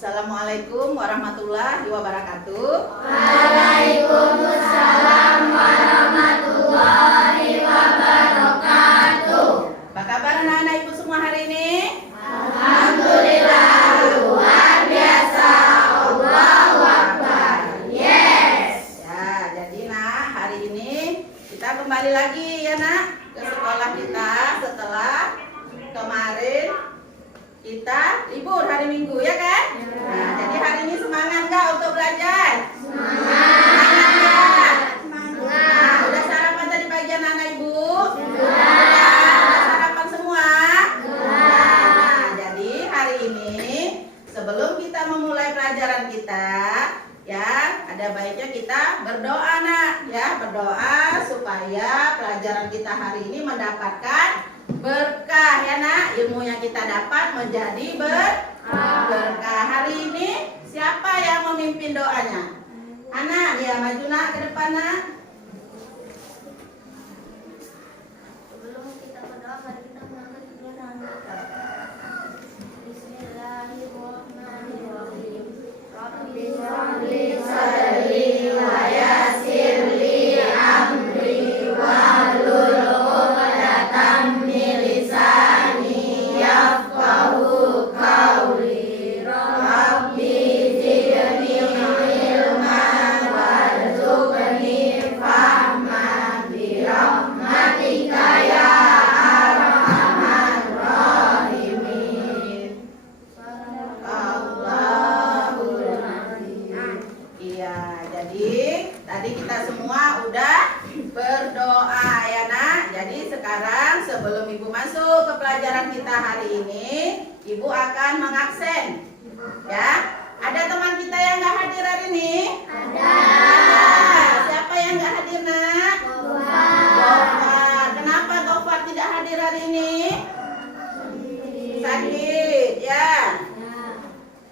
Assalamualaikum warahmatullahi wabarakatuh. Waalaikumsalam warahmatullahi wabarakatuh. Apa kabar anak-anak ibu semua hari ini? Alhamdulillah, luar biasa. Allahu Akbar. Yes. Ya, jadi nak, hari ini kita kembali lagi ya nak ke sekolah kita setelah kemarin kita libur hari Minggu ya kan? Nah, jadi hari ini semangat nggak untuk belajar? Semangat. Nah, udah sarapan tadi pagi anak-anak ibu? Sudah. Udah sarapan semua? Sudah. Nah, jadi hari ini sebelum kita memulai pelajaran kita, ya ada baiknya kita berdoa nak, ya berdoa supaya pelajaran kita hari ini mendapatkan berkah ya nak, ilmu yang kita dapat menjadi berkah. Hari ini siapa yang memimpin doanya? Anak, ya maju nak ke depan nak. Sebelum kita berdoa, mari kita mengangkat kedua tangan kita. Bismillahirrahmanirrahim. Rabbi shrahli sadri wa yassir li amri wahlul 'uqdatam min lisani yafqahu qawli. Rabbi zidni ilman warzuqni fahman bi rahmatika ya arhamar rahimin. Allahul azim. Iya, jadi tadi kita semua udah berdoa ya nak. Jadi sekarang sebelum ibu masuk ke pelajaran kita hari ini, ibu akan mengabsen. Ya, ada teman kita yang nggak hadir hari ini? Ada. Siapa yang nggak hadir nak? Gofar. Gofar. Kenapa Gofar tidak hadir hari ini? Sakit, ya.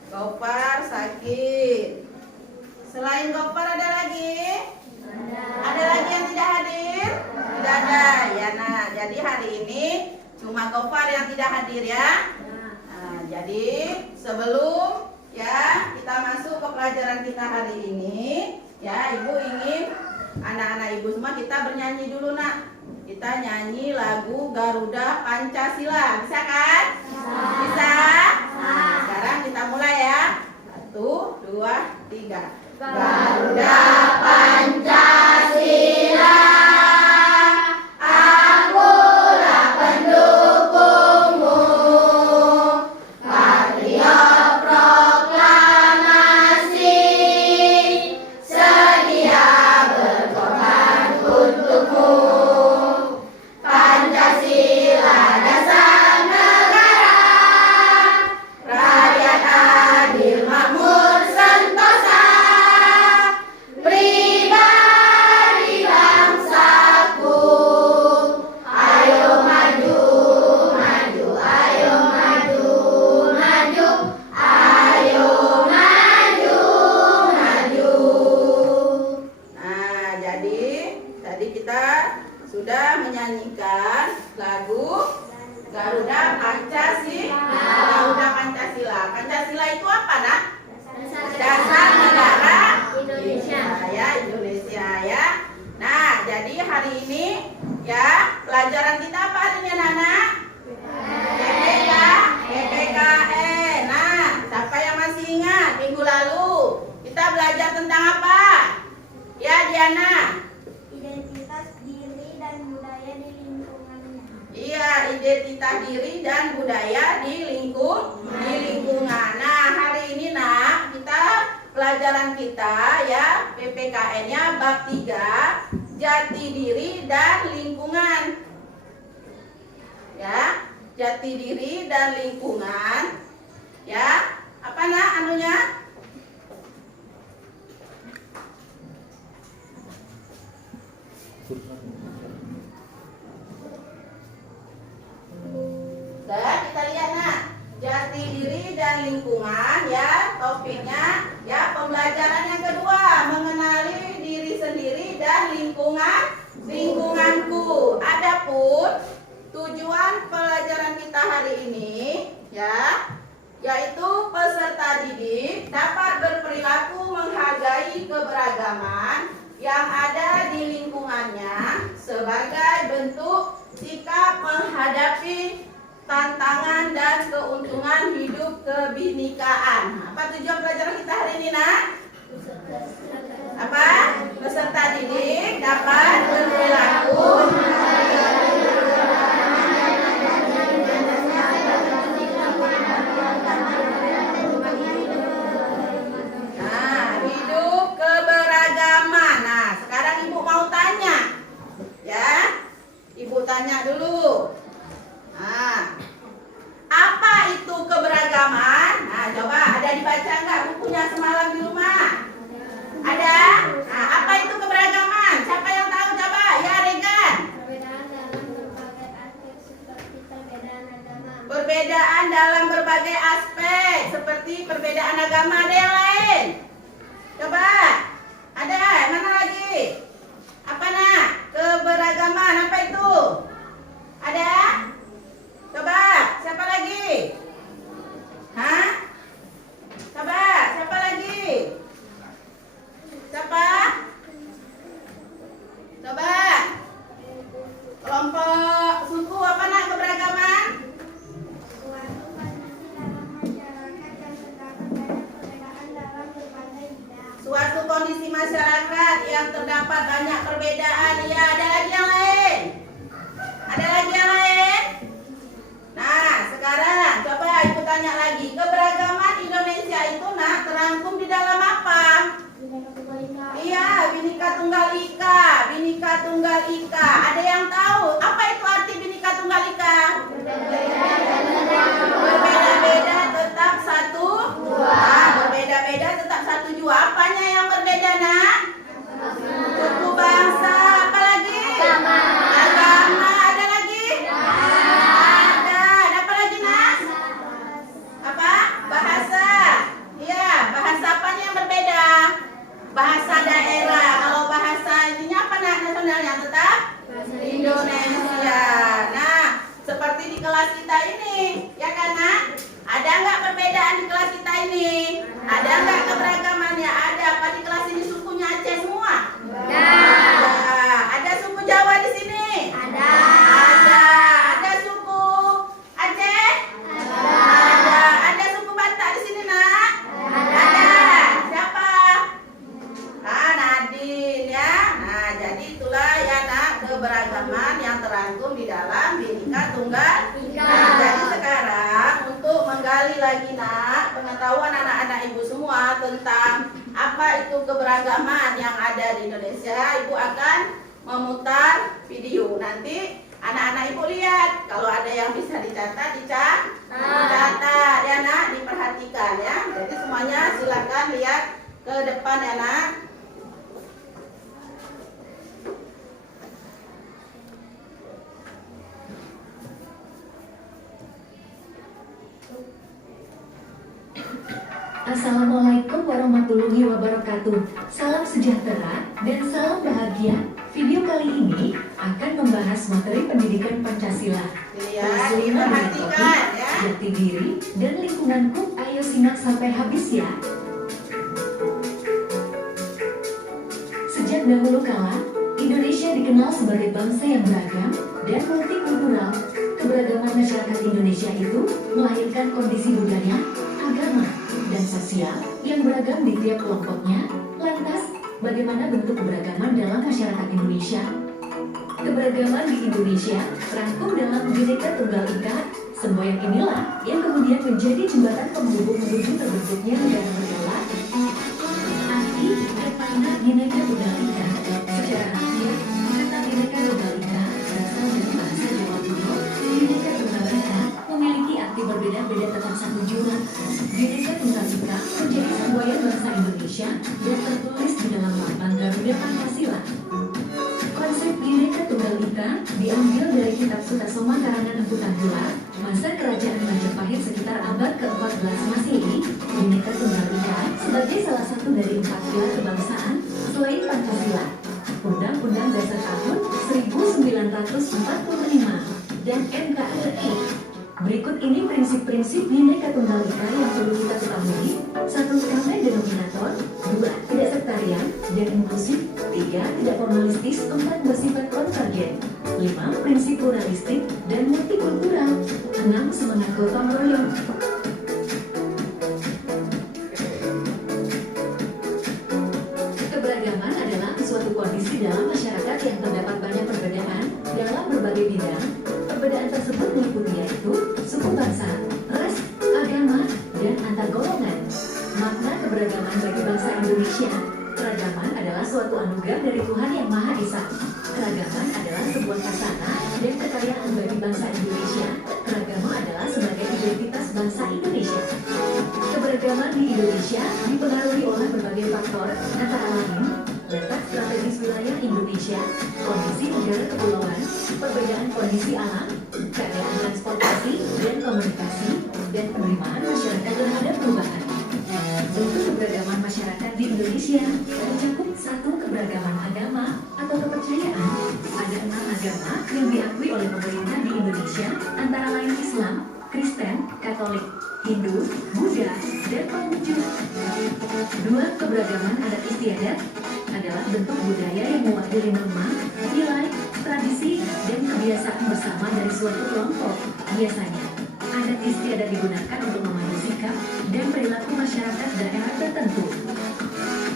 Gofar sakit. Selain Gofar ada lagi? Ada lagi yang tidak hadir? Tidak ada, ya nah. Jadi hari ini cuma Gofar yang tidak hadir ya. Nah, jadi sebelum ya kita masuk ke pelajaran kita hari ini, ya ibu ingin anak-anak ibu semua kita bernyanyi dulu nak. Kita nyanyi lagu Garuda Pancasila, bisa kan? Bisa? Nah, sekarang kita mulai ya. 1, 2, 3. Garuda Pancasila, akulah pendukungmu. Patriot proklamasi, sedia berkorban untukmu. Pancasila dasar negara, rakyat adil makmur sentosa, pribadi bangsaku. Ayo maju, maju, ayo maju, maju, ayo maju, maju. Nah, jadi tadi kita sudah menyanyikan lagu Garuda Pancasila. Garuda Pancasila. Pancasila itu apa nak? Dasar negara Indonesia. ya, Indonesia ya. Nah, jadi hari ini ya pelajaran kita apa hari ini anak-anak? PPKN. Nah, siapa yang masih ingat minggu lalu kita belajar tentang apa? Ya Diana. Identitas diri dan budaya di lingkungannya. Iya, identitas diri dan budaya di lingkungan. Nah, hari ini nak kita pelajaran kita ya PPKN-nya bab 3 jati diri dan lingkungan. Ya, jati diri dan lingkungan. Ya, apa nak anunya? Dan kita lihat nak, jati diri dan lingkungan ya topiknya ya pembelajaran yang kedua mengenali diri sendiri dan lingkunganku. Adapun tujuan pelajaran kita hari ini ya yaitu peserta peserta didik dapat berperilaku menghargai keberagaman yang ada di lingkungannya sebagai bentuk sikap menghadapi tantangan dan keuntungan hidup kebinekaan. Apa tujuan pelajaran kita hari ini, Nak? Apa? Peserta didik dapat berperilaku hidup keberagaman. Nah, sekarang Ibu mau tanya. Ya. Ibu tanya dulu. Nah, apa itu keberagaman? Nah, coba ada dibaca nggak bukunya semalam di rumah? Ada? Nah, apa itu keberagaman? Siapa yang tahu? Coba, ya Regan. Perbedaan dalam berbagai aspek seperti perbedaan Perbedaan dalam berbagai aspek seperti perbedaan agama. agama. Ada yang lain? Coba. Ada? Mana lagi? Apa, Nak? Keberagaman apa itu? Ada? Coba, siapa lagi? Hah? Coba, siapa lagi? Siapa? Coba. Kelompok suku apa, Nak, keberagaman? Suatu kondisi dalam masyarakat yang terdapat banyak perbedaan dalam berbagai bidang. Suatu kondisi masyarakat yang terdapat banyak perbedaan. Ya, ada lagi yang lain? Ada lagi yang lain? Nah, sekarang coba Ibu tanya lagi. Keberagaman Indonesia itu, Nak, terangkum di dalam apa? Bineka Tunggal Ika. Iya, Bhinneka Tunggal Ika. Bhinneka Tunggal Ika. Ada yang tahu apa itu arti Bhinneka Tunggal Ika? Berbeda-beda tetap satu jua. Berbeda-beda tetap satu jua. Apanya yang berbeda, Nak? Suku, bangsa, apa lagi? Agama. Ada lagi? Ada. Apa lagi, Nak? Apa? Bahasa. Iya, bahasa apanya yang berbeda? Bahasa daerah. Kalau bahasa ininya apa, Nak, nasionalnya? Tetap Indonesia. Nah, seperti di kelas kita ini, ya kan, Nak? Ada nggak perbedaan di kelas kita ini? Ada nggak keberagamannya? Ada. Apa di kelas ini sukunya Aceh semua? Ada. Ada suku Jawa di sini? Ada. Ada suku Aceh? Ada. Ada suku Batak di sini, Nak? Ada. Siapa? Ah, Nadine, ya. Nah, jadi itulah ya, Nak, keberagaman yang terangkum di dalam Bhinneka Tunggal Ika. Nah, jadi sekarang untuk menggali lagi, Nak, pengetahuan anak-anak Ibu semua tentang apa itu keberagaman yang ada di Indonesia, Ibu akan memutar video. Nanti anak-anak Ibu lihat. Kalau ada yang bisa dicatat, dicatat ya, Nak, diperhatikan ya. Jadi semuanya silakan lihat ke depan ya, Nak. Assalamualaikum warahmatullahi wabarakatuh. Salam sejahtera dan salam bahagia. Video kali ini akan membahas materi pendidikan Pancasila. Dilihat, Kelas 5 dengan topik diperhatikan ya. jati diri dan lingkunganku. Ayo simak sampai habis ya. Sejak dahulu kala, Indonesia dikenal sebagai bangsa yang beragam dan multikultural. Keberagaman masyarakat Indonesia itu melahirkan kondisi budaya, agama, dan sosial yang beragam di tiap kelompoknya. Lantas, bagaimana bentuk keberagaman dalam masyarakat Indonesia? Keberagaman di Indonesia terangkum dalam Bhinneka Tunggal Ika. Semboyan inilah yang kemudian menjadi jembatan penghubung menuju terbentuknya negara berdaulat. Arti dan makna Bhinneka Tunggal Ika secara harfiah, kata Bhinneka Tunggal Ika berasal dari bahasa Jawa kuno. Bhinneka Tunggal Ika memiliki arti berbeda-beda tetap satu jua. Bhinneka Tunggal Ika menjadi semboyan bangsa Indonesia dan tertulis di dalam lambang Garuda Pancasila. Konsep Bhinneka Tunggal Ika diambil dari kitab Sutasoma karangan Empu Tahbular, masa kerajaan Majapahit sekitar abad ke-14 Masehi. Bhinneka Tunggal Ika sebagai salah satu dari 4 pilar kebangsaan selain Pancasila, Undang-Undang Dasar tahun 1945 dan NKRI. Berikut ini prinsip-prinsip Bhinneka Tunggal Ika yang perlu kita ketahui. 1. Common denominator. 2. Tidak sektarian dan inklusif. 3. Tidak formalistis. 4. Bersifat konvergen. 5. Prinsip pluralistik dan multikultural. 6. Semangat gotong royong. Keberagaman adalah suatu kondisi dalam masyarakat yang terdapat banyak perbedaan dalam berbagai bidang. Perbedaan tersebut meliputi yaitu suku bangsa, ras, agama, dan antar golongan. Makna keberagaman bagi bangsa Indonesia. Keragaman adalah suatu anugerah dari Tuhan Yang Maha Esa. Keragaman adalah sebuah khasana dan kekayaan bagi bangsa Indonesia. Keragaman adalah sebagai identitas bangsa Indonesia. Keberagaman di Indonesia dipengaruhi oleh berbagai faktor, antara lain letak strategis wilayah Indonesia, kondisi negara kepulauan, perbedaan kondisi alam, keadaan transportasi dan komunikasi, dan penerimaan masyarakat terhadap perubahan. Untuk keberagaman masyarakat di Indonesia tercakup 1. Keberagaman agama atau kepercayaan. Ada 6 agama yang diakui oleh pemerintah di Indonesia, antara lain Islam, Kristen, Katolik, Hindu, Buddha, dan Konghucu. 2. Keberagaman adat istiadat adalah bentuk budaya yang mewakili norma, nilai, tradisi, dan kebiasaan bersama dari suatu kelompok. Biasanya, adat istiadat digunakan untuk memandu sikap dan perilaku masyarakat daerah tertentu.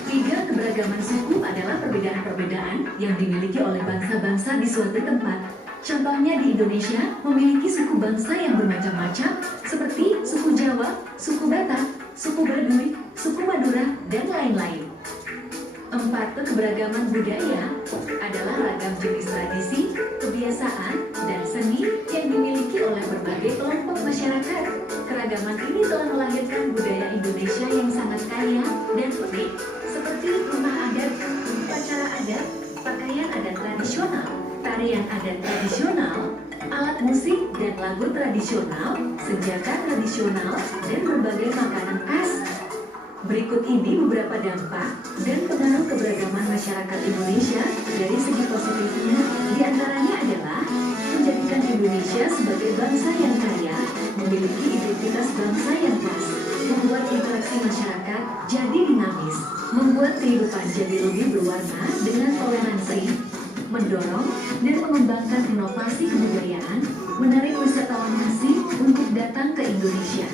3. Keberagaman suku adalah perbedaan-perbedaan yang dimiliki oleh bangsa-bangsa di suatu tempat. Contohnya di Indonesia memiliki suku bangsa yang bermacam-macam seperti suku Jawa, suku Batak, suku Baduy, suku Madura, dan lain-lain. 4. Keberagaman budaya adalah ragam jenis tradisi, kebiasaan, dan seni yang dimiliki oleh berbagai kelompok masyarakat. Keragaman ini telah melahirkan budaya Indonesia yang sangat kaya dan unik, seperti rumah adat, upacara adat, pakaian adat tradisional, tarian adat tradisional, alat musik dan lagu tradisional, senjata tradisional, dan berbagai makanan khas. Berikut ini beberapa dampak dan pengaruh keberagaman masyarakat Indonesia dari segi positifnya. Di antaranya adalah menjadikan Indonesia sebagai bangsa yang kaya, memiliki identitas bangsa yang khas, membuat interaksi masyarakat jadi dinamis, membuat kehidupan jadi lebih berwarna dengan toleransi, mendorong dan mengembangkan inovasi kebudayaan, menarik wisatawan asing untuk datang ke Indonesia.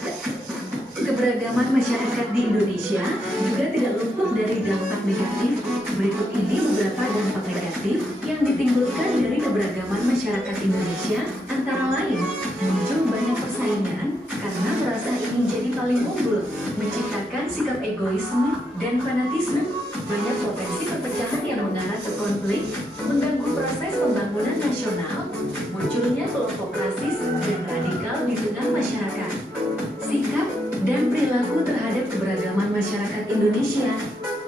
Keberagaman masyarakat di Indonesia juga tidak luput dari dampak negatif. Berikut ini beberapa dampak negatif yang ditimbulkan dari keberagaman masyarakat Indonesia, antara lain muncul banyak persaingan karena merasa ingin jadi paling unggul, menciptakan sikap egoisme dan fanatisme, banyak potensi perpecahan yang mengarah ke konflik, mengganggu proses pembangunan nasional, munculnya kelompok rasis dan radikal di tengah masyarakat. Sikap dan perilaku terhadap keberagaman masyarakat Indonesia,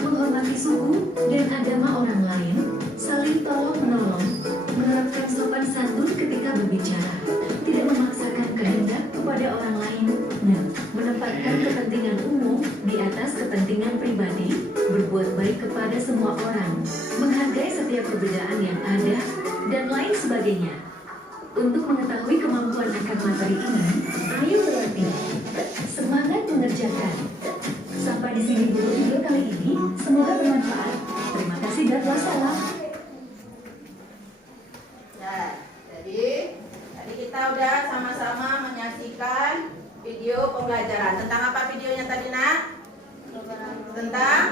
menghormati suku dan agama orang lain, saling tolong-menolong, menerapkan sopan santun ketika berbicara, tidak memaksakan kehendak kepada orang lain, dan menempatkan kepentingan umum di atas kepentingan pribadi, berbuat baik kepada semua orang, menghargai setiap perbedaan yang ada, dan lain sebagainya. Untuk mengetahui kemampuan akan materi ini, ayo berlatih. Semangat mengerjakan. Sampai di sini dulu video kali ini. Semoga bermanfaat. Terima kasih dan wassalam. Nah, jadi tadi kita udah sama-sama menyaksikan video pembelajaran. Tentang apa videonya tadi, Nak? Tentang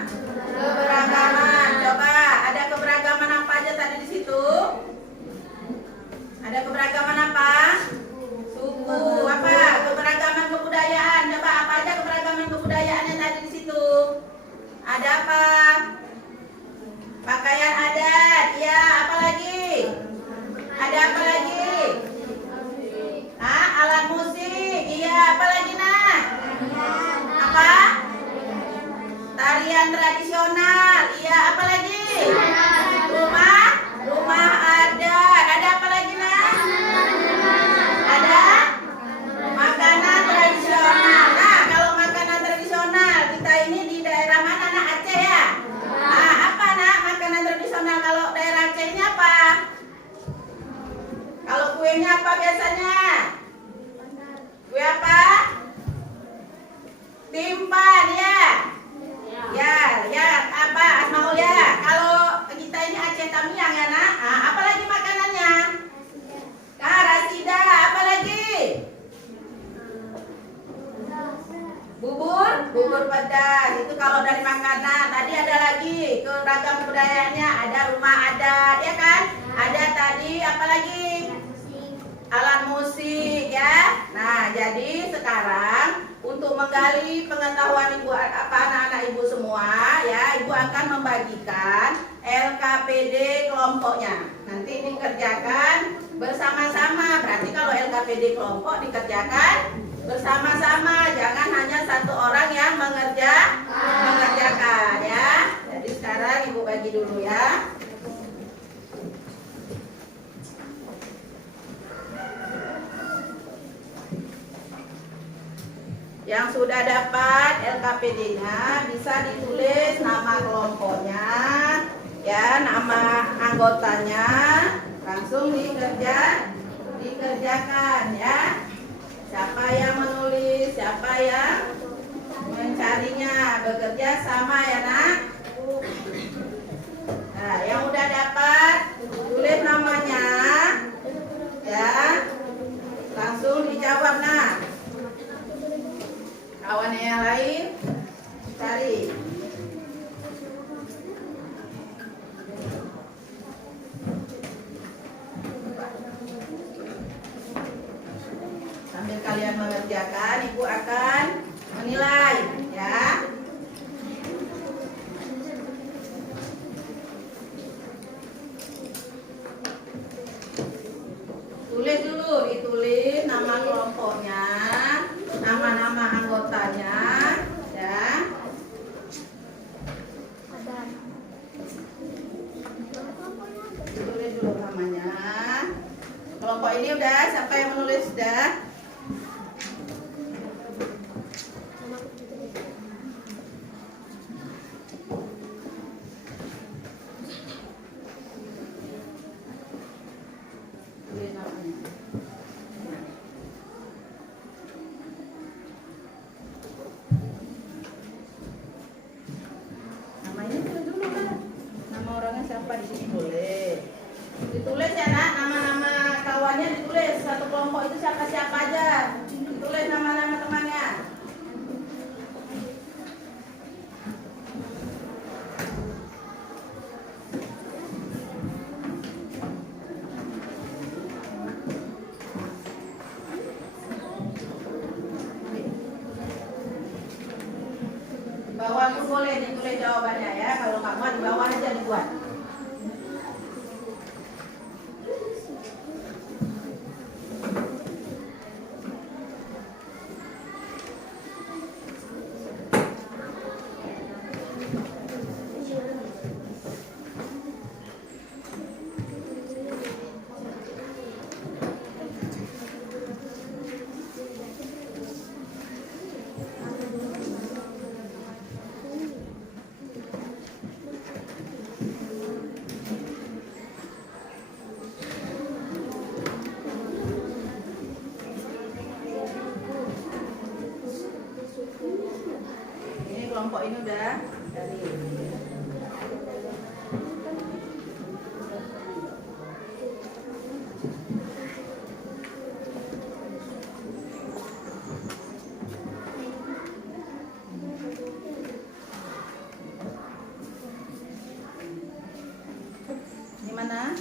keberagaman. Coba, ada keberagaman apa aja tadi di situ? Ada keberagaman apa? Suku, apa? Keberagaman kebudayaan. Coba apa aja keberagaman kebudayaan yang tadi di situ? Ada apa? Pakaian adat. Iya, apa lagi? Ada apa lagi? Alat musik. Iya, apa lagi, Nak? Apa? Tarian tradisional. Iya, apa lagi? Rumah adat. Ada apa lagi, Nak? Ada makanan tradisional. Nah, kalau makanan tradisional kita ini di daerah mana, Nak? Aceh ya? Nah, apa, Nak, makanan tradisional kalau daerah Aceh ini apa? Kalau kuenya apa biasanya? Siapa? Timpan ya. Ya, apa Asmaul ya? Kalau kita ini Aceh Tamiang ya nak. Apa lagi makanannya? Rasida, apa lagi? Bubur pedas. Itu kalau dari makanan. Tadi ada lagi keragam budayaannya. Ada rumah adat, ya kan? Ada tadi apa lagi? Alat musik ya. Nah, jadi sekarang untuk menggali pengetahuan ibu anak-anak ibu semua ya, ibu akan membagikan LKPD kelompoknya. Nanti dikerjakan bersama-sama. Berarti kalau LKPD kelompok dikerjakan bersama-sama, jangan hanya satu orang yang mengerjakan ya. Jadi sekarang ibu bagi dulu ya. Yang sudah dapat LKPD-nya bisa ditulis nama kelompoknya, ya, nama anggotanya, langsung dikerjakan ya. Siapa yang menulis, siapa yang mencarinya, bekerja sama ya nak. Nah, yang udah dapat tulis namanya, ya, langsung dijawab nak. Kawannya yang lain cari. Sambil kalian mengerjakan, ibu akan menilai ya. Tulis dulu, ditulis nama kelompoknya, nama-nama anggotanya ya. Ditulis dulu namanya. Kelompok ini udah, siapa yang menulis sudah? Tulis namanya. Namanya tulis dulu kan. Nama orangnya siapa di sini boleh. Ditulis ya nak, nama-nama kawannya ditulis. Satu kelompok itu siapa-siapa aja. Ditulis nama-nama temannya. Di bawah pun boleh ditulis jawabannya ya. Kalau nggak mau di bawah aja dibuat. Kelompok ini udah dari ini mana?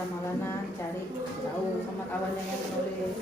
ya Maulana cari tahu sama kawannya yang menulis.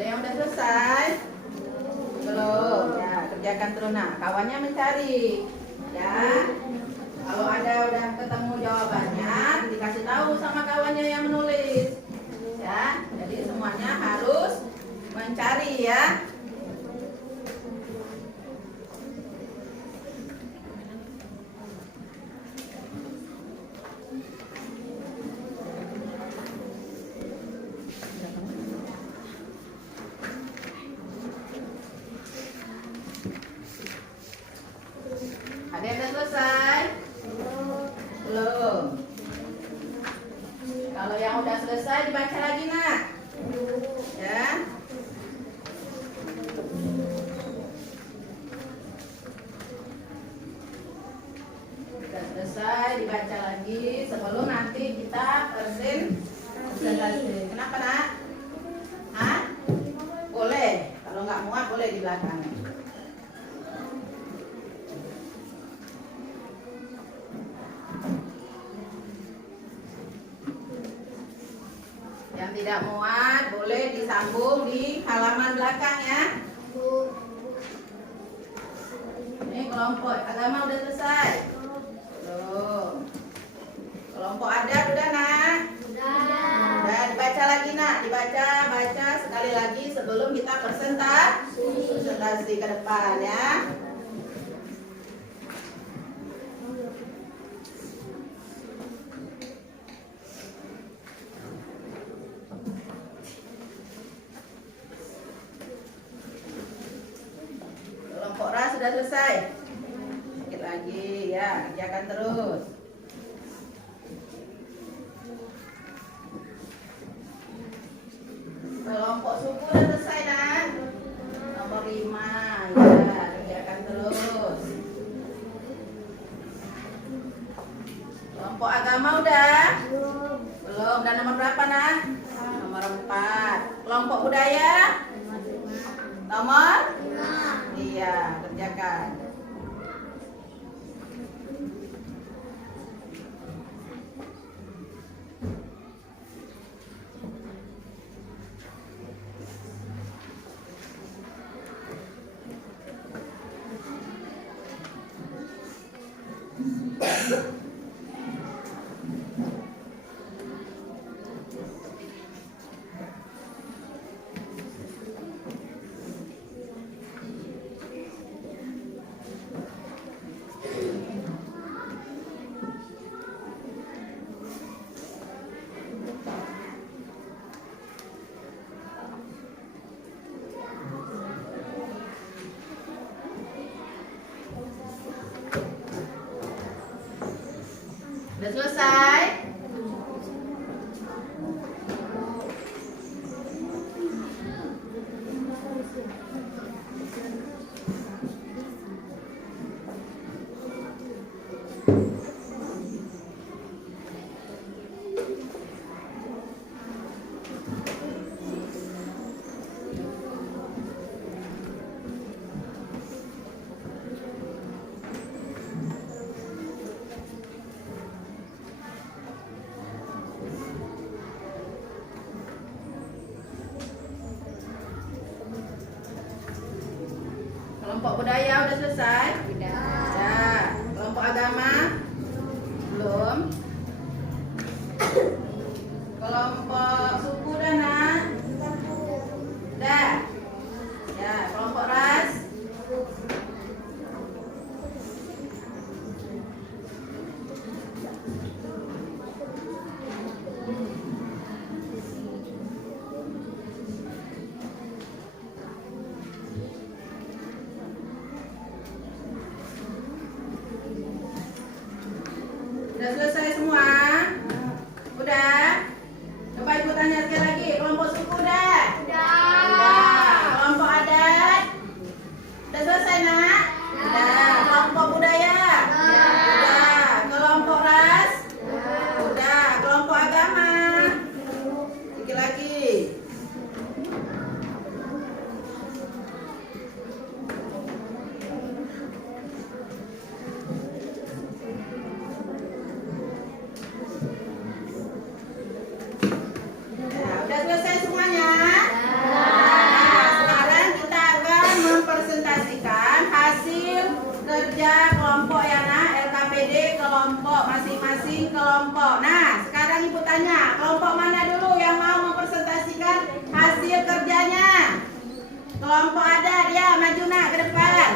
Ada yang udah selesai? Belum. Ya, kerjakan terus. Nah, kawannya mencari. Ya. Kalau ada udah ketemu jawabannya, dikasih tahu sama kawannya yang menulis. Ya. Jadi semuanya harus mencari ya. dibaca lagi nak. Ya. Sudah selesai dibaca lagi sebelum nanti kita presentasi. Kenapa nak? Hah? Boleh. Kalau nggak muat boleh di belakang. Yang tidak muat boleh disambung di halaman belakang ya. Ini kelompok agama udah selesai. Belum. Kelompok adat udah nak? Udah dibaca lagi nak, baca sekali lagi sebelum kita presentasi ke depan ya. Kelompok Ra sudah selesai. Sedikit lagi ya, kerjakan terus. Kelompok suku udah selesai nak. Nomor 5 ya, kerjakan terus. Kelompok agama udah? Belum. Dan nomor berapa nak? Nomor 4. Kelompok budaya? Nomor? Iya, kerjakan. Udah selesai? Kelompok budaya udah selesai? Udah. Kelompok agama? Belum. Kelompok suku udah nak? Udah. Ya, kelompok ras? Udah selesai semua? Udah? Coba ibu tanya sekali lagi, kelompok suku udah? Udah. Kelompok adat? Udah selesai nak? Udah. Kelompok budaya? Udah. Kelompok ras? Udah. Kelompok agama? Sedikit lagi. Udah selesai semuanya? Nah, sekarang kita akan mempresentasikan hasil kerja kelompok ya nak, LKPD kelompok masing-masing kelompok. Nah, sekarang ibu tanya, kelompok mana dulu yang mau mempresentasikan hasil kerjanya? Kelompok adat ya, maju nak ke depan.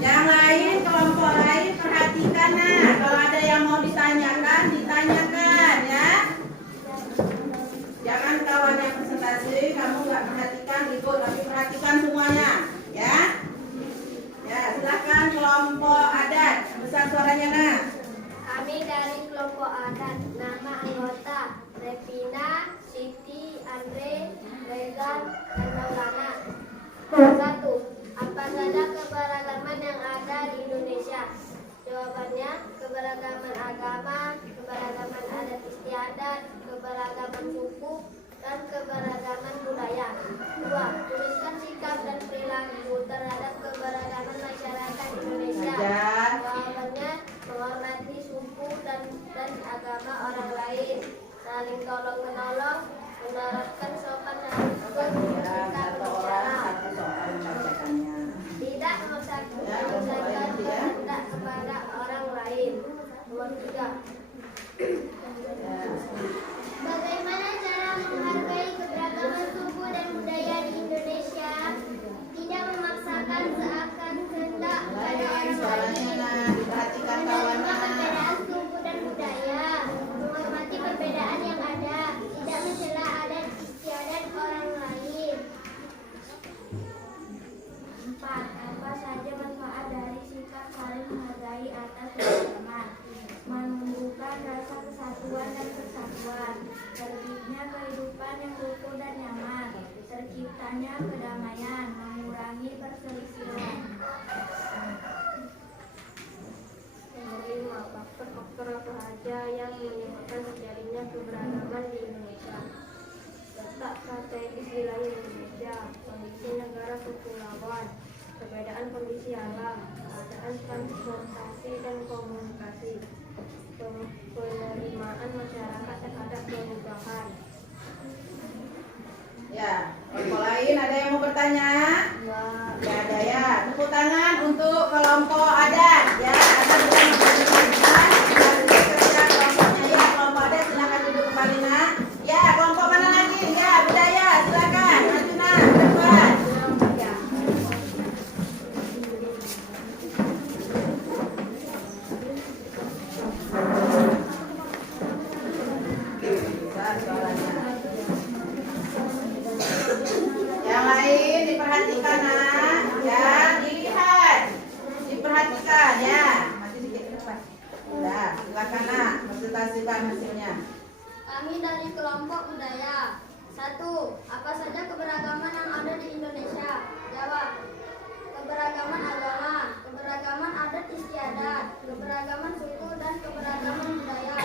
Yang lain, kelompok lain perhatikan nah. Kalau ada yang mau ditanyakan, ditanyakan ya. Jangan kawan yang presentasi, kamu nggak perhatikan ikut, tapi perhatikan semuanya, ya. Ya, silakan kelompok adat, besar suaranya nak. Kami dari kelompok adat, nama anggota Devina, Siti, Andre, Rezan, dan Maulana. 1. Apa saja keberagaman yang ada di Indonesia? Jawabannya, keberagaman agama, keberagaman adat istiadat, keberagaman suku, dan keberagaman budaya. 2. Tuliskan sikap dan perilaku terhadap keberagaman masyarakat Indonesia. Jawabannya, menghormati suku dan agama orang lain, saling tolong menolong, menerapkan sopan santun, bersikap bijaksana, tidak memaksakan kehendak kepada orang lain. Nomor 3. Bagaimana cara menghargai keberagaman suku dan budaya di Indonesia? Tidak memaksakan seakan kehendak pada orang lain, menerima perbedaan suku dan budaya, menghormati perbedaan yang ada, tidak mencela adat istiadat orang lain. 4. Apa saja manfaat dari sikap saling menghargai atas keberagaman? Menumbuhkan rasa kesatuan dan persatuan, terwujudnya kehidupan yang rukun dan nyaman, terciptanya kedamaian, mengurangi perselisihan. Nomor 5. Faktor-faktor apa saja yang menyebabkan terjadinya keberagaman di Indonesia? Letak strategis wilayah Indonesia, kondisi negara kepulauan, perbedaan kondisi alam, keadaan transportasi dan komunikasi, penerimaan masyarakat terhadap perubahan. Ya, kelompok lain ada yang mau bertanya? Ya, ada ya. Tepuk tangan untuk kelompok adat. Ya, ada yang mau bertanya. Kerja kelompoknya ya, kelompok adat silakan duduk kembali nak. Ya, kelompok mana lagi? Ya, budaya silakan. Maju nak, depan. Yang lain diperhatikan nak, ya, dilihat, diperhatikan ya. Maju sedikit ke depan. Udah, silakan nak, presentasikan hasilnya. Kami dari kelompok budaya. 1. Apa saja keberagaman yang ada di Indonesia? Jawab. Keberagaman agama, keberagaman adat istiadat, keberagaman suku, dan keberagaman budaya.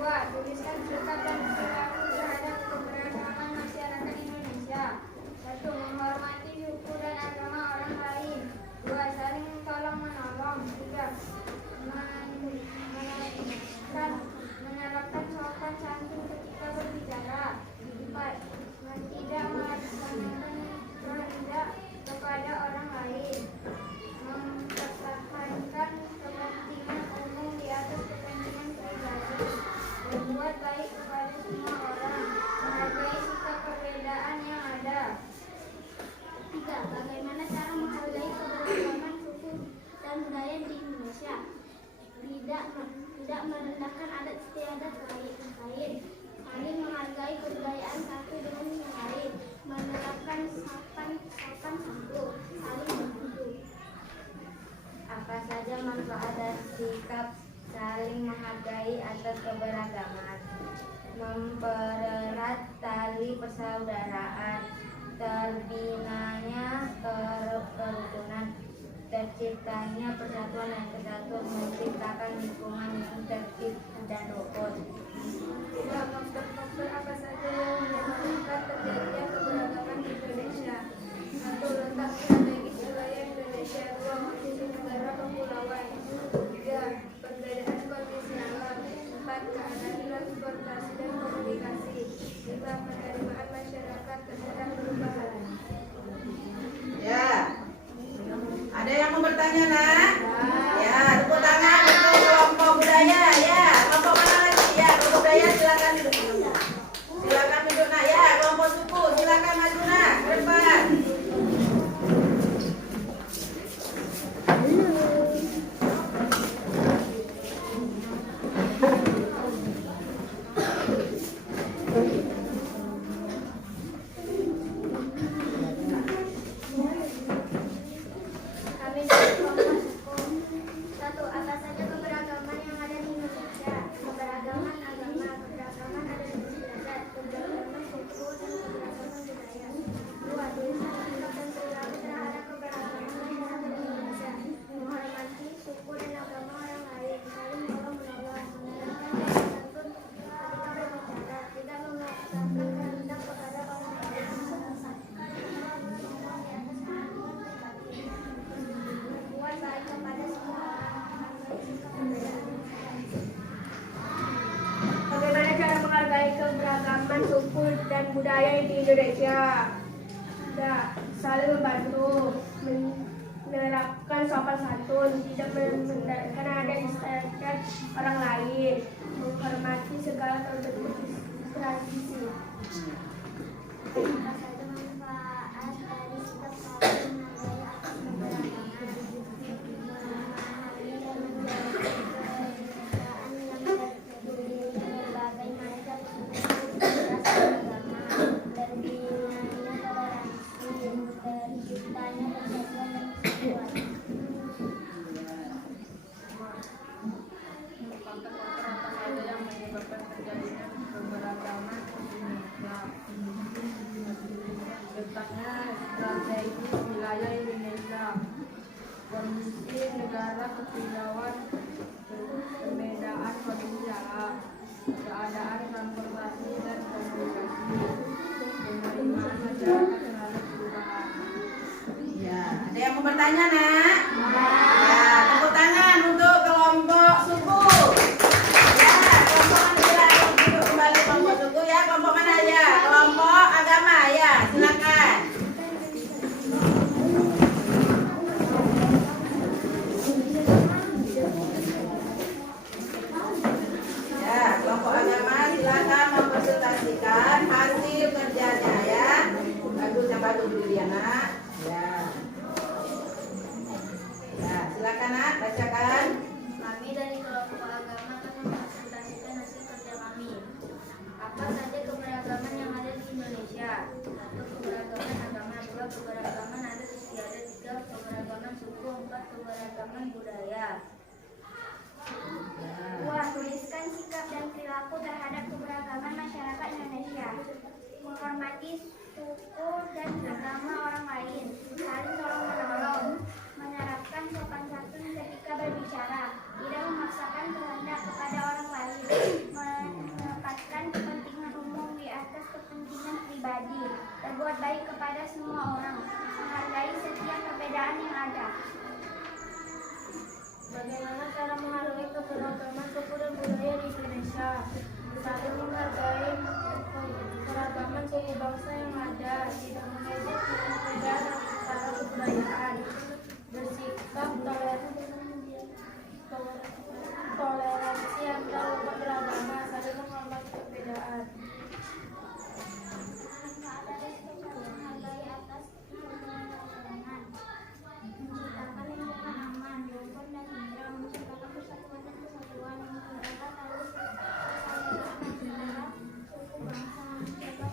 2. Tuliskan sikap dan perilaku terhadap keberagaman masyarakat Indonesia. 1. Menghormati suku dan agama orang lain. 2. Saling tolong menolong. 3. Menerapkan sopan santun ketika berbicara. 4. Tidak memaksakan kehendak kepada orang lain, mempertahankan kepentingan umum di atas kepentingan pribadi, berbuat baik kepada semua orang, menghargai sikap perbedaan yang ada. 3. Bagaimana cara menghargai keberagaman suku dan budaya di Indonesia? Tidak merendahkan adat istiadat lain, saling menghargai kebudayaan satu dengan yang lain, menerapkan sopan santun, saling membantu. Apa saja manfaat dari sikap saling menghargai atas keberagaman? Mempererat tali persaudaraan, terbinanya kerukunan, terciptanya persatuan dan kesatuan, menciptakan lingkungan yang tertib dan rukun. Faktor-faktor apa saja yang menyebabkan terjadinya keberagaman di Indonesia? 1. Letak strategis wilayah Indonesia. 2. Kondisi negara kepulauan. 3. Perbedaan kondisi alam. 4. Keadaan transportasi dan komunikasi. 5. Penerimaan masyarakat terhadap perubahan. Ya. Ada yang mau bertanya nak? Ya, tepuk tangan untuk kelompok budaya. Ya, kelompok mana lagi? Ya, kelompok budaya silakan duduk. budaya di Indonesia. Saling membantu, menerapkan sopan santun, tidak merendahkan adat istiadat orang lain, menghormati segala bentuk tradisi. Apa saja manfaat dari sikap saling menghargai atas keberagaman, memahami dan menjaga kebinekaan yang berdiri berbagai macam suku, ras, agama, terbinanya toleransi, terciptanya persatuan dan kesatuan. Faktor-faktor apa saja yang menyebabkan terjadinya keberagaman Indonesia? Letaknya strategis wilayah Indonesia, kondisi negara kepulauan, perbedaan kondisi alam, keadaan transportasi dan komunikasi, penerimaan masyarakat terhadap perubahan. Ya, ada yang mau bertanya, Nak? Ya, tepuk tangan untuk kelompok suku. Ya, kelompok mana silakan duduk kembali kelompok suku ya. Kelompok mana ya? Kelompok agama ya, silakan. Ya, kelompok agama silakan mempresentasikan hasil kerjanya ya. Bagus yang bagus dulu ya, Nak. Ya. Ya, silakan Nak, bacakan. Kami dari kelompok agama akan mempresentasikan hasil kerja kami. Apa saja keberagaman yang ada di Indonesia? 1. Keberagaman agama. 2. Keberagaman adat istiadat. 3. Keberagaman suku. 4. Keberagaman budaya. 2. Tuliskan sikap dan perilaku terhadap keberagaman masyarakat Indonesia. Menghormati suku dan agama orang lain, saling tolong menolong, menerapkan sopan santun ketika berbicara, tidak memaksakan kehendak kepada orang lain, menempatkan kepentingan umum di atas kepentingan pribadi, berbuat baik kepada semua orang, menghargai setiap perbedaan yang ada. Bagaimana cara menghargai keberagaman suku dan budaya di Indonesia? Saling menghargai keragaman suku bangsa yang ada, tidak mengejek perbedaan antara kebudayaan, bersikap toleransi antar umat beragama, saling menghormati perbedaan. Menghargai atas keberagaman, menciptakan lingkungan aman, rukun dan tentram, menciptakan persatuan dan kesatuan, mengedepankan tali persaudaraan antara suku bangsa, menjaga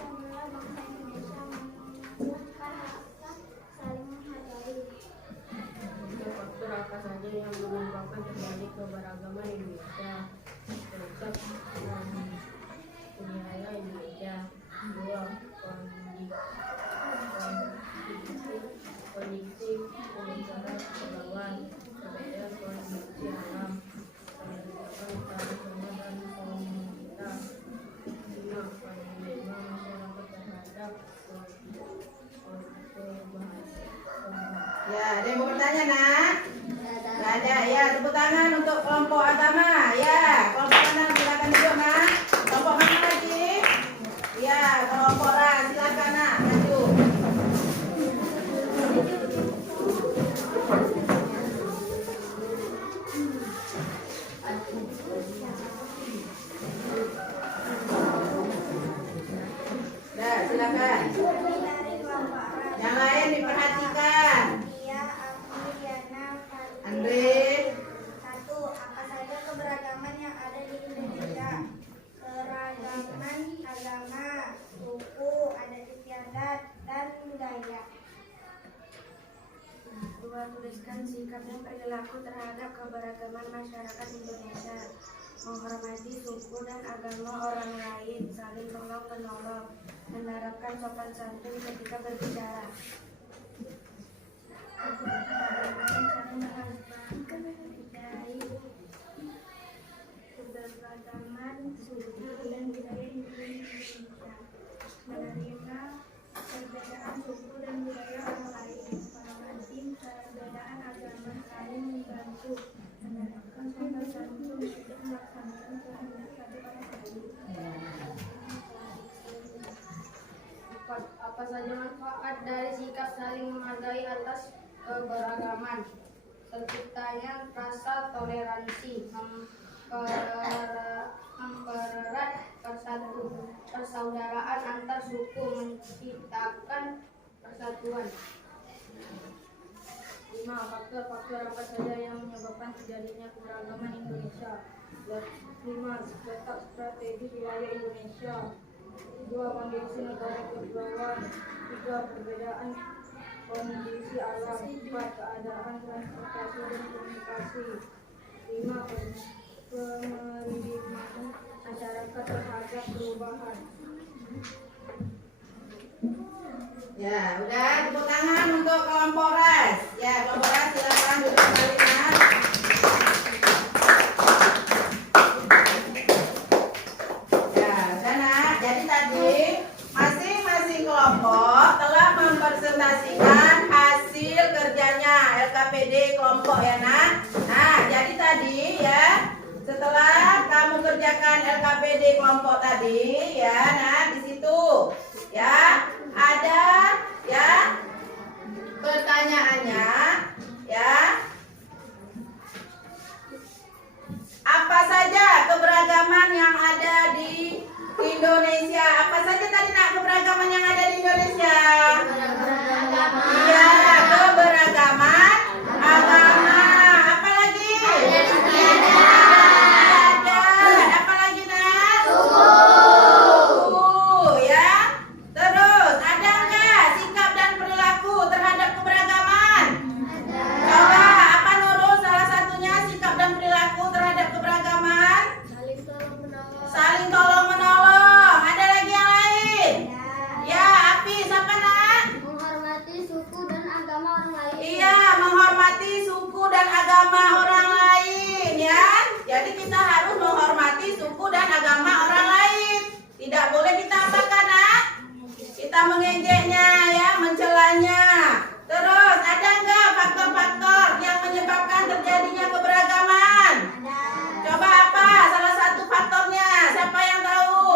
pemula bangsa Indonesia, menumbuhkan rasa saling menghargai. Faktor apa saja yang menyebabkan terjadi keberagaman Indonesia? 1. Wilayah Indonesia. 2. Kondisi negara kepulauan. 3. Kondisi alam, pendidikan tradisional dan komunitas. 5. Penerima masyarakat terhadap perubahan. Ya, ada yang mau bertanya, Nak? Nggak ada. Ya, tepuk tangan untuk kelompok agama. Ya, kelompok mana? Silakan duduk, Nak. Kelompok mana lagi? Ya, kelompok ras. Silakan, Nak. Maju. Ya, silakan. Yang lain diperhatikan. Andre. 1. Apa saja keberagaman yang ada di Indonesia? Keragaman agama, suku, adat istiadat, dan budaya. 2. Tuliskan sikap dan perilaku terhadap keberagaman masyarakat Indonesia. Menghormati suku dan agama orang lain, saling tolong menolong, menerapkan sopan santun ketika berbicara. Keberagaman suku dan budaya di Indonesia, menerima perbedaan suku dan budaya orang lain, menghormati perbedaan agama, saling membantu, menerapkan sopan santun untuk melaksanakan kehendak satu orang lain. manfaat dari sikap saling menghargai atas keberagaman. Terciptanya rasa toleransi, mempererat persaudaraan antar suku, menciptakan persatuan. 5. Faktor-faktor apa saja yang menyebabkan terjadinya keberagaman Indonesia? 5. Letak strategis wilayah Indonesia. 2. Kondisi negara kepulauan. 3. Perbedaan kondisi alam. 4. Keadaan transportasi dan komunikasi. 5. Penerimaan masyarakat terhadap perubahan. Ya, udah tepuk tangan untuk kelompok ras. Ya, kelompok ras silakan duduk kembali Nak. Ya, udah Nak. Jadi tadi masing-masing kelompok telah mempresentasikan hasil kerjanya LKPD kelompok ya Nak. Nah, jadi tadi ya setelah kamu kerjakan LKPD kelompok tadi ya, nah di situ ya ada ya pertanyaannya ya, apa saja keberagaman yang ada di Indonesia? Apa saja tadi Nak keberagaman yang ada di Indonesia? Iya, keberagaman agama. Apa lagi? Apa lagi Nak? Suku ya. Terus ada nggak sikap dan perilaku terhadap keberagaman? Coba apa Nurul salah satunya sikap dan perilaku terhadap keberagaman? Saling tolong menolong. Ada lagi yang lain? Ya, Apis apa Nak? Menghormati suku dan agama orang lain. Iya, menghormati suku dan agama orang lain ya. Jadi kita harus menghormati suku dan agama orang lain. Tidak boleh kita apakan Nak? Kita mengejeknya ya, mencelanya. Terus ada nggak faktor-faktor yang menyebabkan terjadinya keberagaman? Coba apa salah satu faktornya? Siapa yang tahu?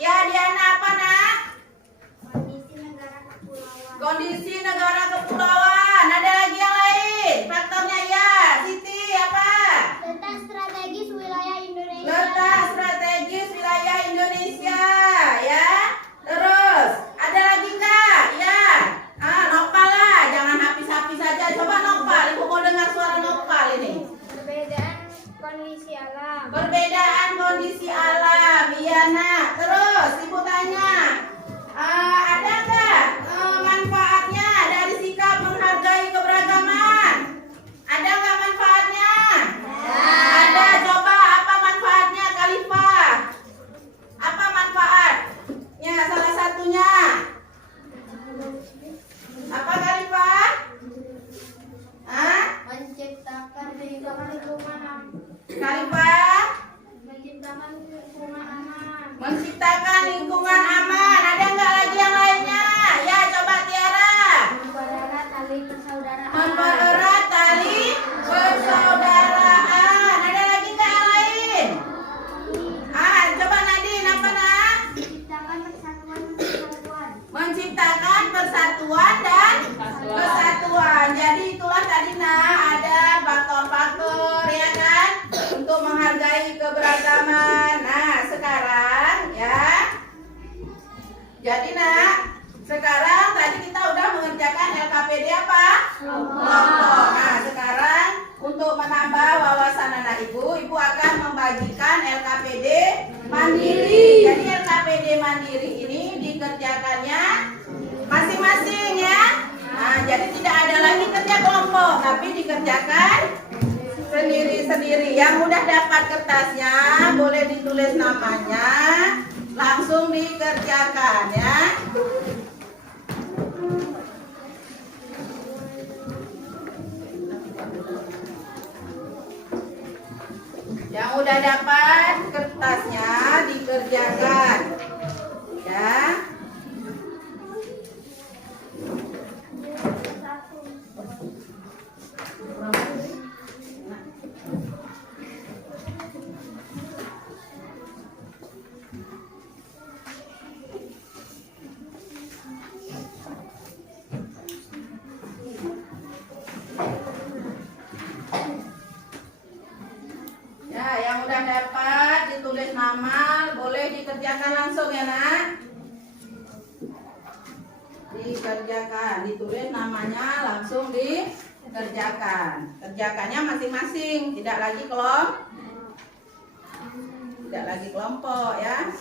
Ya, Diana apa Nak? Kondisi negara kepulauan. Ada lagi yang lain? Faktornya ya, Siti apa? Letak strategis wilayah Indonesia. Letak strategis wilayah Indonesia ya. Terus ada lagi nggak? Ya, Nopal lah, jangan habis-habis saja. Coba Nopal, Ibu mau dengar suara Nopal ini. Perbedaan kondisi alam. Perbedaan kondisi alam, iya Nak. Terus Ibu tanya, ada nggak manfaatnya dari sikap menghargai keberagaman? Ada nggak manfaatnya? Ada. Coba apa manfaatnya Khalifah? Apa manfaatnya salah satunya? Apa Khalifah? Menciptakan lingkungan Khalifah? menciptakan lingkungan aman. Menciptakan lingkungan aman. Ada nggak lagi yang lainnya? Ya, coba Tiara. Mempererat tali persaudaraan. Mempererat tali persaudaraan. Ada lagi nggak yang lain? Coba Nadine apa Nak? Menciptakan persatuan dan kesatuan. Menciptakan persatuan dan kesatuan. Jadi itulah tadi Nak, ada faktor-faktor ya kan untuk menghargai keberagaman. Nah, sekarang ya. Jadi Nak, sekarang tadi kita udah mengerjakan LKPD apa? Kelompok. Nah, sekarang untuk menambah wawasan anak Ibu akan membagikan LKPD mandiri. Jadi LKPD mandiri ini dikerjakannya masing-masing ya. Nah, jadi tidak ada lagi kerja kelompok, tapi dikerjakan sendiri-sendiri. Yang udah dapat kertasnya boleh ditulis namanya, langsung dikerjakan ya. Yang udah dapat kertasnya dikerjakan ya. Dikerjakan langsung ya nak. Dikerjakan, ditulis namanya langsung dikerjakan. Kerjakannya masing-masing, tidak lagi kelompok ya.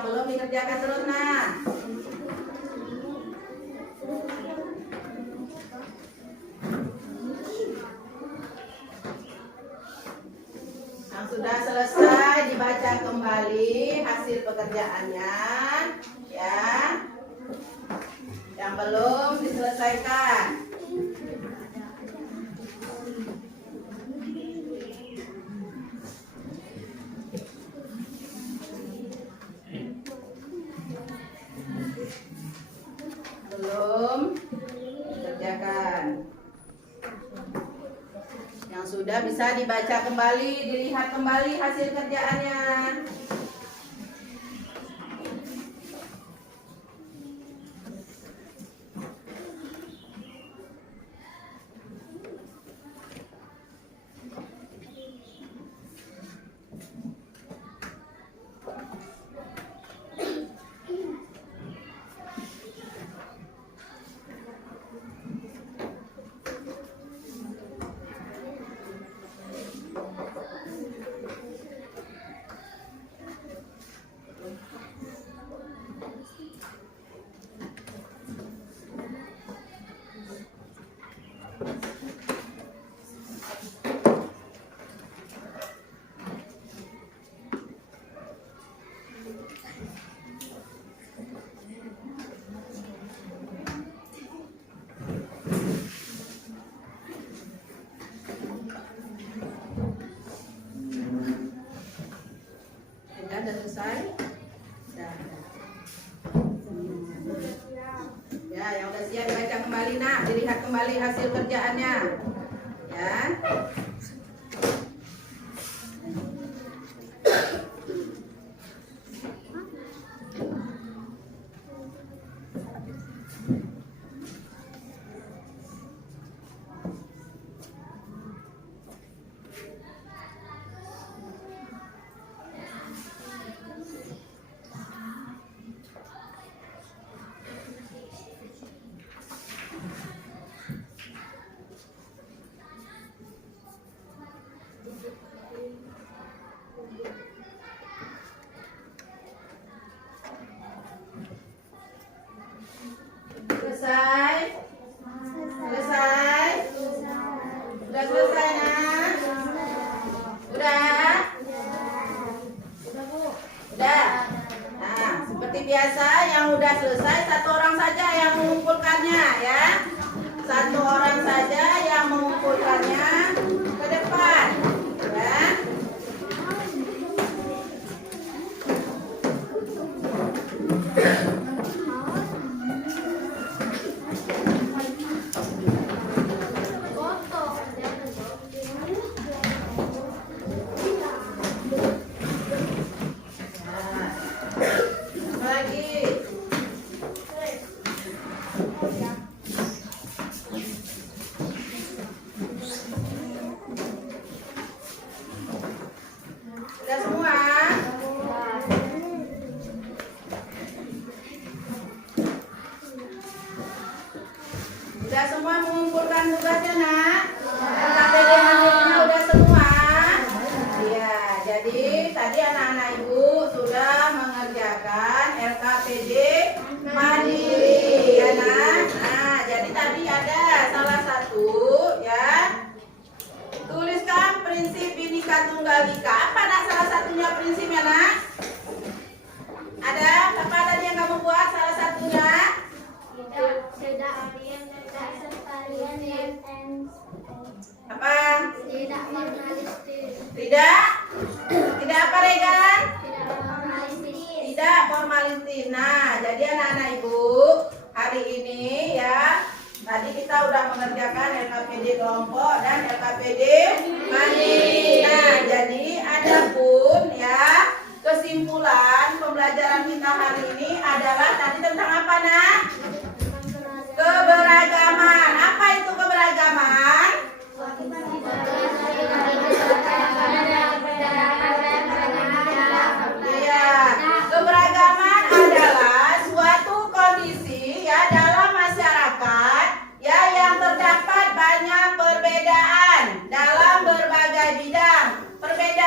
yang belum dikerjakan terus nah. Yang sudah selesai dibaca kembali hasil pekerjaannya ya. Yang belum diselesaikan. Belum dikerjakan. Yang sudah bisa dibaca kembali, dilihat kembali hasil kerjaannya. Sudah selesai? Sudah. Ya, yang udah siap dibaca kembali nak, dilihat kembali hasil kerjaannya. Ya. Selesai? Selesai? Sudah selesai nak? Udah? Udah? Nah, seperti biasa yang udah selesai satu orang saja yang mengumpulkannya ya. Satu orang saja yang mengumpulkannya ke depan ya. Lagi. Sudah semua? Sudah semua mengumpulkan tugasnya nak? LKPD hasilnya udah semua? Iya, jadi tadi anak-anak ibu sudah mengerjakan LKPD mandiri ya nak. Nah, jadi tadi ada salah satu ya. Tuliskan prinsip Bhinneka Tunggal Ika. Apa nak salah satunya prinsipnya nak? Ada? Apa tadi yang kamu buat salah satunya? Tidak sekalian Apa? tidak formalistis, Tidak? Tidak apa Regan? tidak formalistis. Tidak formalistis. Nah, jadi anak-anak ibu hari ini ya tadi kita udah mengerjakan LKPD kelompok dan LKPD mandiri. Nah, jadi ada pun ya kesimpulan pembelajaran kita hari ini adalah tadi tentang apa nak? Keberagaman. Apa itu keberagaman? Iya, keberagaman adalah suatu kondisi ya dalam masyarakat ya yang terdapat banyak perbedaan dalam berbagai bidang. Perbedaan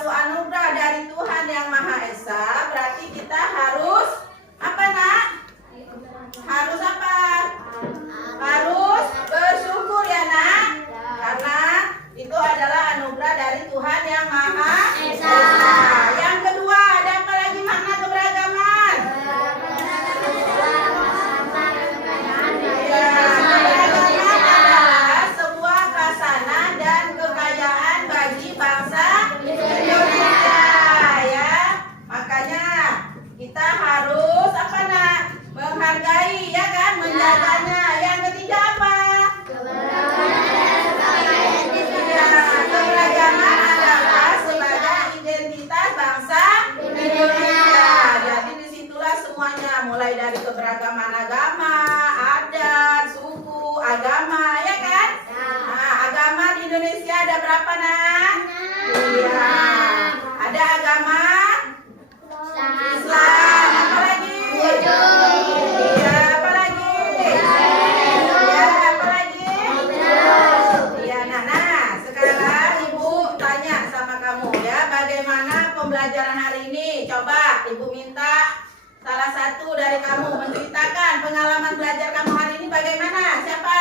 suatu anugerah dari Tuhan Yang Maha Esa, berarti kita harus apa, Nak? Harus apa? Harus bersyukur ya, Nak. Karena itu adalah anugerah dari Tuhan Yang Maha Esa. Yang kedua, ada apa lagi makna keberagaman? Ya, keberagaman adalah sebuah khasanah dan kekayaan bagi bangsa Indonesia, ya. Makanya kita harus apa, Nak? Menghargai, ya kan? Menjaganya. Yang ketiga apa? Keberagaman adalah sebagai identitas bangsa Indonesia. Jadi disitulah semuanya, mulai dari keberagaman agama, adat, suku, agama, ya kan? Nah, agama di Indonesia ada berapa, Nak? Iya. Ada agama Islam, apa lagi? Iya, apa lagi? Iya, apa lagi? Iya, Nana. Sekarang Ibu tanya sama kamu ya, bagaimana pembelajaran hari ini? Coba Ibu minta salah satu dari kamu menceritakan pengalaman belajar kamu hari ini bagaimana? Siapa?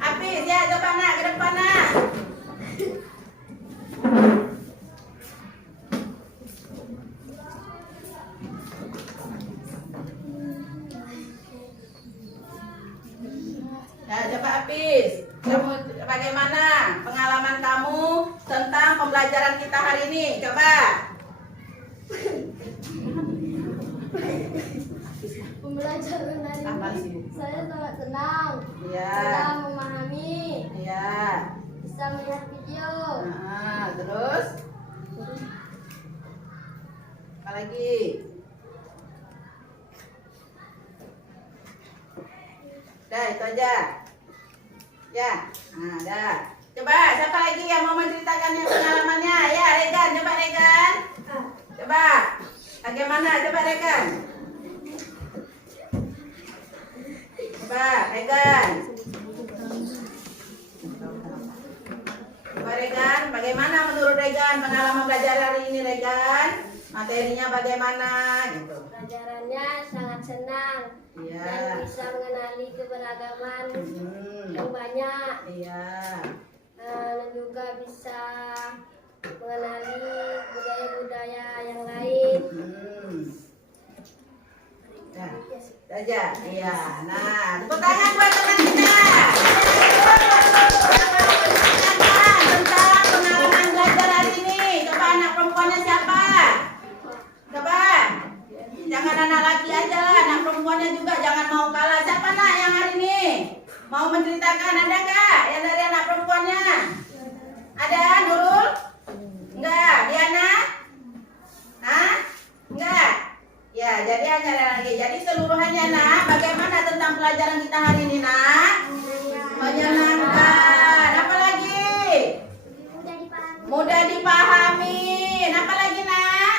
Apis, ya, coba, Nak, ke depan, Nak. Ya, coba Apis, kamu bagaimana pengalaman kamu tentang pembelajaran kita hari ini? Coba. Pembelajaran hari Apa ini sih? saya sangat senang. Iya. Bisa memahami, Iya. bisa melihat video. Nah, terus apa lagi? Dah, itu aja. Ya, nah, dah. Coba, siapa lagi yang mau menceritakan yang pengalamannya? Ya, Regan, coba Regan. Coba, bagaimana? Coba Regan. Coba, Regan. Coba Regan, bagaimana menurut Regan pengalaman belajar hari ini, Regan? Materinya bagaimana? Gitu. Pelajarannya sangat senang dan Iya. bisa mengenali keberagaman Hmm. yang banyak. Iya. Dan juga bisa mengenali budaya-budaya yang lain. Ya, saja. Iya. Nah, tepuk tangan buat teman kita. Tentang pengalaman belajar hari ini. Coba anak perempuannya siapa? Coba. Jangan anak laki aja, anak perempuannya juga jangan mau kalah. Siapa, Nak, yang hari ini mau menceritakan? Ada nggak yang dari anak perempuannya? Ada, Nurul? Enggak, Diana? Hah? Enggak? Ya, jadi hanya ada lagi. Jadi seluruhannya, Nak, bagaimana tentang pelajaran kita hari ini, Nak? Menyenangkan. Apa lagi? Mudah dipahami. Mudah dipahami. Apa lagi, Nak?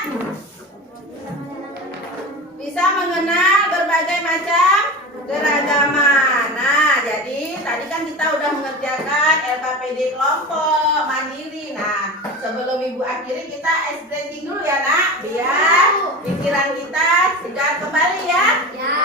Bisa mengenal berbagai macam keragaman. Nah, jadi tadi kan kita udah mengerjakan LKPD kelompok, mandiri. Nah, sebelum Ibu akhiri kita ice breaking dulu ya, Nak, biar pikiran kita segar kembali ya. Ya.